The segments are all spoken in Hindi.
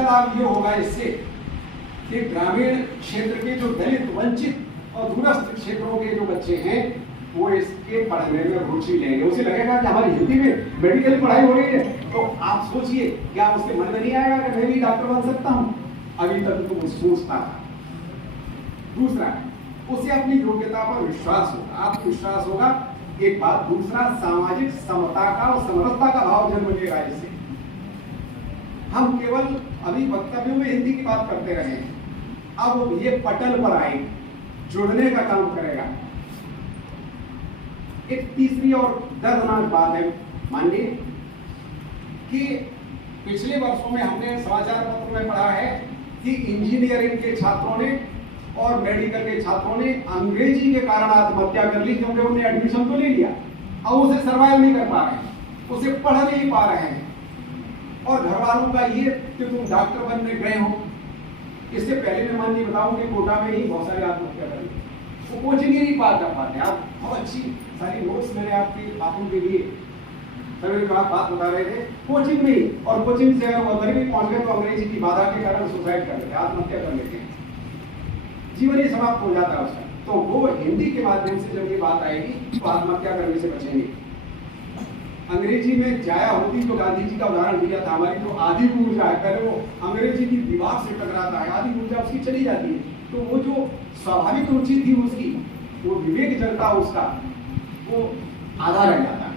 पहला लाभ ये होगा इससे कि ग्रामीण क्षेत्र के जो दलित, वंचित और दूरस्थ क्षेत्रों के जो बच्चे हैं वो इसके पढ़ने में रुचि लेंगे। उसे लगेगा कि हमारी हिंदी में मेडिकल पढ़ाई हो रही है, तो आप सोचिए क्या उसके मन में नहीं आएगा कि मैं भी डॉक्टर बन सकता हूँ? अभी तक तो वो सोचता था। दूसरा, उसे अपनी योग्यता पर विश्वास होगा, आत्मविश्वास होगा, एक बात। दूसरा, सामाजिक समता का और समरसता का भाव जन्म लेगा इससे। हम केवल अभी वक्तव्यों में हिंदी की बात करते रहे, अब ये पटल पर आए, जुड़ने का काम करेगा। एक तीसरी और दर्दनाक बात है, मानिए कि पिछले वर्षों में हमने समाचार पत्रों में पढ़ा है कि इंजीनियरिंग के छात्रों ने और मेडिकल के छात्रों ने अंग्रेजी के कारण आत्महत्या कर ली, क्योंकि उन्होंने एडमिशन तो ले लिया, अब उसे सर्वाइव नहीं कर पा रहे हैं, उसे पढ़ नहीं पा रहे हैं। और घर वालों का ये कि तुम डॉक्टर बनने गए हो। इससे पहले मैं मानिए बताऊं कि कोटा में ही बहुत सारी आत्महत्या कर ली, वो कोचिंग ही नहीं पार कर पाते। आप बहुत अच्छी सारी नोट्स मैंने आपको के लिए सभी को आप बात बता रहे थे, कोचिंग में ही, और कोचिंग से अगर वो अंदर भी पहुंच गए तो अंग्रेजी की बाधा के कारण सुसाइड कर लेते, आत्महत्या कर लेते हैं, जीवन ही समाप्त हो जाता है उसका। तो वो हिंदी के माध्यम से जब ये बात आएगी तो आत्महत्या करने से बचेंगे। अंग्रेजी में जाया होती तो गांधी जी का उदाहरण दिया था, हमारी जो आधी ऊर्जा है, पहले वो अंग्रेजी की दीवार से टकराता है, आधी ऊर्जा उसकी चली जाती है, तो वो जो स्वाभाविक रुचि थी उसकी, वो विवेक जलता उसका, वो आधा रह जाता है।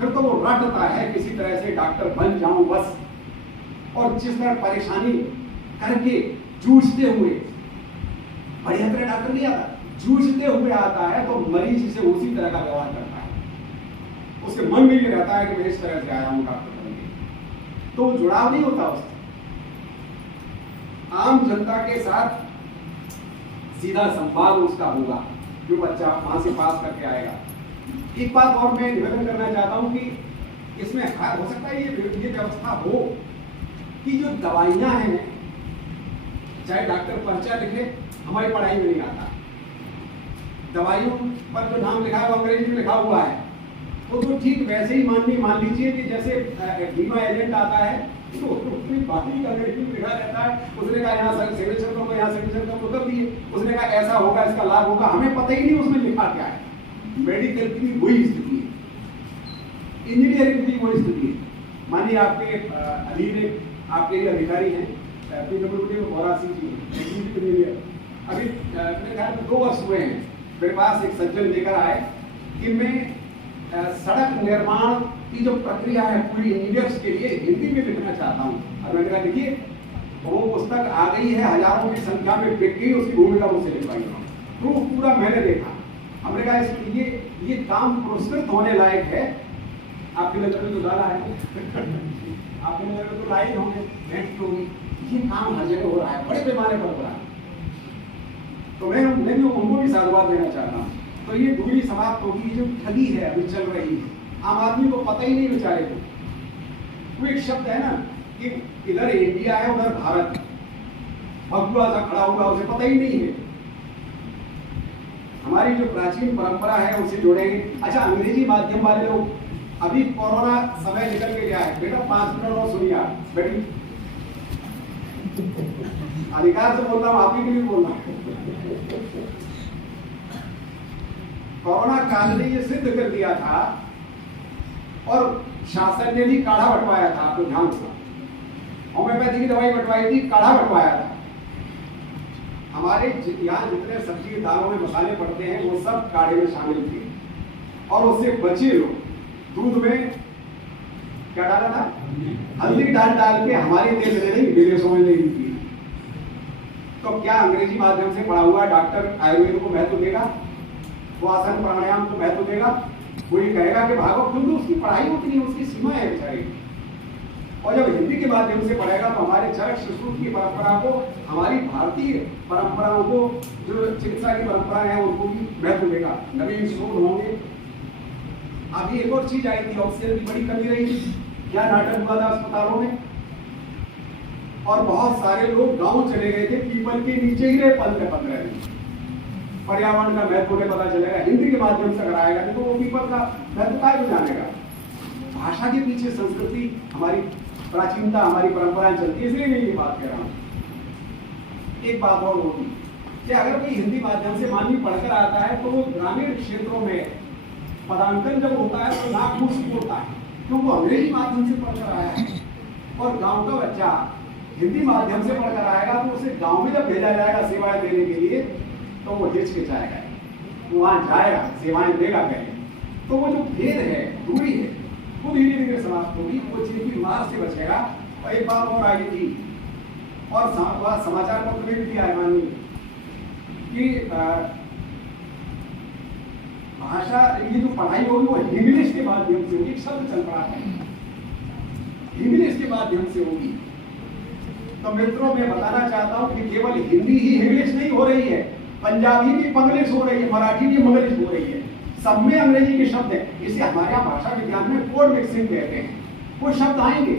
फिर तो वो रटता है किसी तरह से डॉक्टर बन जाऊं बस। और जिस तरह परेशानी करके जूझते हुए, बढ़िया तरह डॉक्टर नहीं आता, जूझते हुए आता है तो मरीज से उसी तरह का व्यवहार करता है, उसके मन में भी रहता है कि मैं इस तरह से आया हूं डॉक्टर बनने, तो जुड़ाव नहीं होता उससे आम जनता के साथ। सीधा संवाद उसका होगा जो बच्चा वहां से पास करके आएगा। एक बात और मैं निवेदन करना चाहता हूं कि इसमें हो सकता है ये व्यवस्था हो कि जो दवाइयां हैं, चाहे डॉक्टर पर्चा लिखे, हमारी पढ़ाई में नहीं आता, दवाइयों पर जो नाम लिखा है वो अंग्रेजी में लिखा हुआ है, तो ठीक वैसे ही मान लीजिए कि जैसे बीमा एजेंट आता है तो उसमें बाकी अंग्रेजी में लिखा रहता है, उसने कहा यहाँ सिग्नेचर करो, यहाँ सिग्नेचर करो, कर दिए, उसने कहा ऐसा होगा, इसका लाभ होगा, हमें पता ही नहीं उसमें लिखा क्या है। मेडिकल की भी वही स्थिति है, इंजीनियरिंग की भी वही स्थिति है। मानिए आपके अधीन आपके ही अधिकारी हैं PWD में बोरासी जी, इंजीनियर, अभी मेरे ख्याल में 2 वर्ष हुए हैं, मेरे पास एक सज्जन लेकर आए कि मैं सड़क निर्माण की जो प्रक्रिया है पूरी इंजीनियर्स के लिए हिंदी में लिखना चाहता हूँ। और मैंने कहा देखिए वो पुस्तक आ गई है, हजारों की संख्या में बिक गई, उसकी भूमिका मुझसे लिखवाई, प्रूफ पूरा मैंने देखा। हमने कहा इसलिए ये काम पुरस्कृत होने लायक है, आपके नजर में तो डाला है आपके नजर में तो लाइक होंगे, नेट होगी, ये काम हर जगह हो रहा है, बड़े पैमाने पर हो रहा है, तो मैं भी उनको भी साधुवाद देना चाहता हूँ। तो ये दूरी समाप्त होगी, जो ठगी है अभी चल रही है, आम आदमी को पता ही नहीं बेचारे को। वो एक शब्द है ना कि इधर इंडिया है उधर भारत, भगवा सा खड़ा हुआ, उसे पता ही नहीं है। हमारी जो प्राचीन परंपरा है उसे जोड़ेंगे। अच्छा, अंग्रेजी माध्यम वाले लोग, अभी कोरोना समय निकल के गया है, बेटा 5 मिनट और सुनिए आप, बेटी अधिकार से बोल रहा हूँ, आप ही के लिए बोल रहा हूँ। कोरोना काल ने ये सिद्ध कर दिया था और शासन ने भी काढ़ा बंटवाया था, आपको ध्यान से होम्योपैथी की दवाई बंटवाई थी, काढ़ा बंटवाया था। हमारे यहाँ जितने सब्जी दालों में मसाले पड़ते हैं वो सब काढ़े में शामिल थे, और उससे बचे लोग दूध में क्या डाला था, हल्दी डाल के हमारे देश में नहीं विदेशों में नहीं थी। तो क्या अंग्रेजी माध्यम से पढ़ा हुआ डॉक्टर आयुर्वेद को महत्व देगा, वो आसन प्राणायाम को महत्व देगा? वो ये कहेगा कि भागो, क्योंकि उसकी पढ़ाई उतनी है, उसकी सीमा है बेचारे। और जब हिंदी के माध्यम से पढ़ेगा तो हमारे चरक सुश्रुत की परंपरा को, हमारी भारतीय परंपराओं को, जो चिकित्सा की परंपराएं हैं उनको भी महत्व देगा, नवीन शोध होंगे। अभी एक और चीज आई थी, ऑक्सीजन की बड़ी कमी रही थी, क्या नाटक हुआ था अस्पतालों में, और बहुत सारे लोग गांव चले गए थे, पीपल के नीचे ही रहे 15 दिन। पर्यावरण का महत्व उन्हें पता चलेगा हिंदी के माध्यम से कराएगा, नहीं तो वो पीपल का महत्व काय को जानेगा। भाषा के पीछे संस्कृति हमारी प्राचीनता हमारी परंपराएं चलती है, इसलिए मैं ये बात कह रहा हूँ। एक बात और होगी कि अगर कोई हिंदी माध्यम से मानवी पढ़कर आता है तो वो ग्रामीण क्षेत्रों में पदांकन जब होता है तो नाक मुंह सिकोड़ता है, क्योंकि वो अंग्रेजी माध्यम से पढ़कर आया है। और गांव का बच्चा हिंदी माध्यम से पढ़कर आएगा तो उसे गांव में जब भेजा जाएगा सेवाएं देने के लिए तो वो हिचकिचाएगा, वहां जाएगा, सेवाएं देगा कहीं, तो वो जो भेद है, दूरी है, वो धीरे धीरे समाप्त होगी, वो चीज की मार से बचेगा। और एक बात और आई थी, और समाचार पत्र में भी दिया है माननीय कि भाषा, ये जो पढ़ाई होगी वो इंग्लिश के माध्यम से होगी। शब्द चल रहा है, इंग्लिश के माध्यम से होगी। तो मित्रों, मैं बताना चाहता हूं कि केवल हिंदी ही इंग्लिश नहीं हो रही है, पंजाबी भी पंग्लिश हो रही है, मराठी भी मंगलिश हो रही है, सब में अंग्रेजी के शब्द है। इसे हमारे यहाँ भाषा विज्ञान में कोड मिक्सिंग कहते हैं। वो शब्द आएंगे,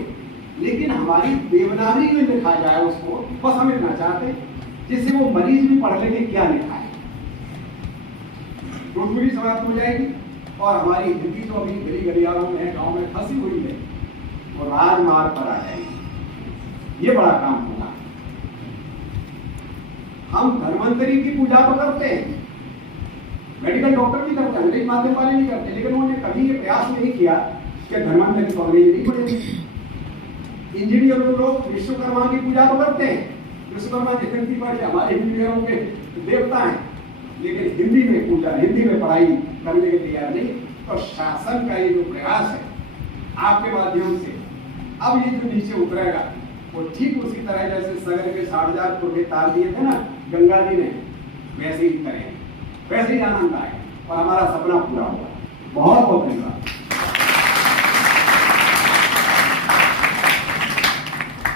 लेकिन हमारी देवनागरी में लिखा जाए उसको, बस हम इतना चाहते जिससे वो मरीज भी पढ़ लेंगे क्या लिखा है, रोजमर्री समाप्त हो जाएगी। और हमारी हिंदी जो अभी गली गलियारों में, गाँव में फंसी हुई है, वो राजमार्ग पर आ जाएगी। ये बड़ा काम होगा। हम धन्वंतरी की पूजा तो करते हैं, मेडिकल डॉक्टर भी करते हैं, अंग्रेजी माध्यम वाले नहीं करते, लेकिन उन्होंने कभी ये प्रयास नहीं किया कि धन्वंतरी तो अंग्रेजी नहीं पढ़ेगी। इंजीनियर लोग विश्वकर्मा की पूजा तो करते हैं, विश्वकर्मा जयंती पर हमारे इंजीनियरों के देवता हैं, लेकिन हिंदी में पूजा, हिंदी में पढ़ाई करने के तैयार नहीं। तो शासन का ये जो प्रयास है आपके माध्यम से, अब ये जो नीचे उतरेगा वो ठीक उसी तरह जैसे सगर के 60,000 फुट तार दिए थे ना गंगा जी ने, वैसे ही करें, वैसे ही आनंद आए और हमारा सपना पूरा होगा। बहुत बहुत धन्यवाद।